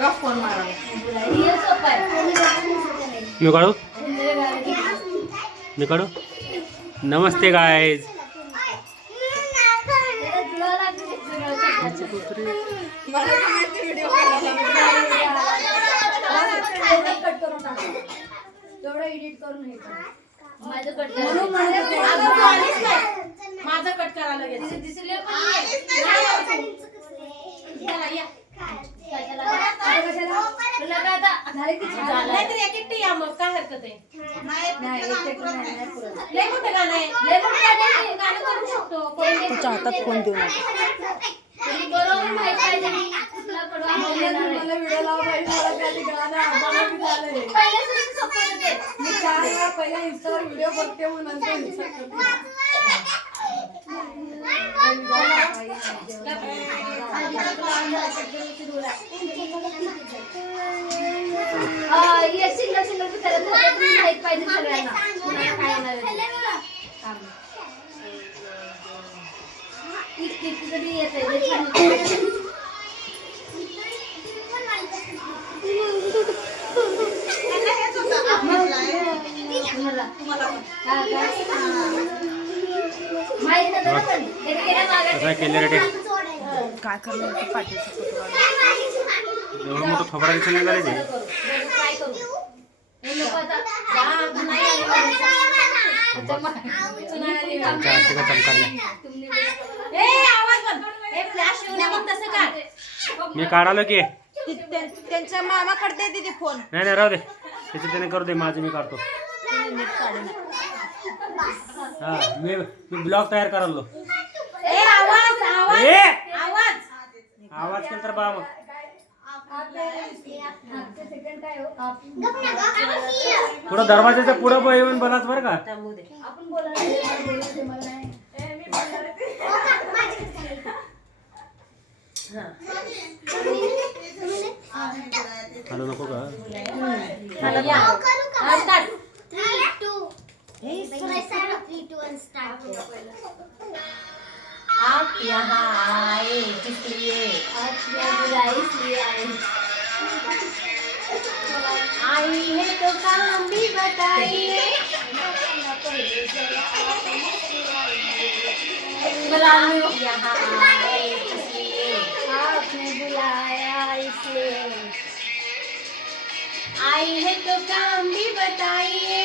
बघा फोन मारा. सोपं आहे. मी काढू? मी काढू? नमस्ते गायज जुळावं लागतं ते झाले की झालं. नाहीतर एक एकटी या मग काय हरकत आहे नाही, एक एक नाही, नाही पुरत. लय मोठं गाणं आहे लय मोठं गाणं आहे, गाणं करू शकतो. कोणी तुझ्या हातात फोन देऊ नका तरी बरोबर माहीत पाहिजे की कुठला कडवा आहे, येणार आहे. व्हिडिओ लावा पाहिजे मला त्याची गाणं आम्हाला बी झालंय पहिल्यापासून सोपं होतं ते. मी चार वेळा पहिला इंस्टावर व्हिडिओ बघते नंतर करते. करत माहीत पाहिजे सगळ्यांना. कुणाला काय येणार आहे इतकं बी येतंय, त्याच्यामुळे- कुणाला? हा, का? माहीत नव्हतं ना पण. त्याने केल्या मागं कसं केलं रे ते काय करणार पाठीचं फोटो एवढं मोठं दिसून नाही झालं ते मी काढालो की. त्यांच्या मामाकडे दे दे फोन. नाही नाही राहू दे. त्याचं त्याने करू दे माझं मी काढतो. हा मी मी ब्लॉग तयार करालो ए आवाज आवाज ए! आवाज. आवाज केला तर बा मग हो? थोडं दरवाजाच्या पुढं येऊन बोलाच बरं का? आपण बोलायला. हॅलो नको का? हा. आप यहाँ आए आज मैं बुलाई इसलिए आई हूँ. आई है तो काम भी बताइए यहाँ आए किसलिए आपने बुलाया इसलिए। आई है तो काम भी बताइए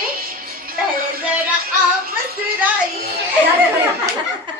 पहले जरा आप मुस्कुराइए।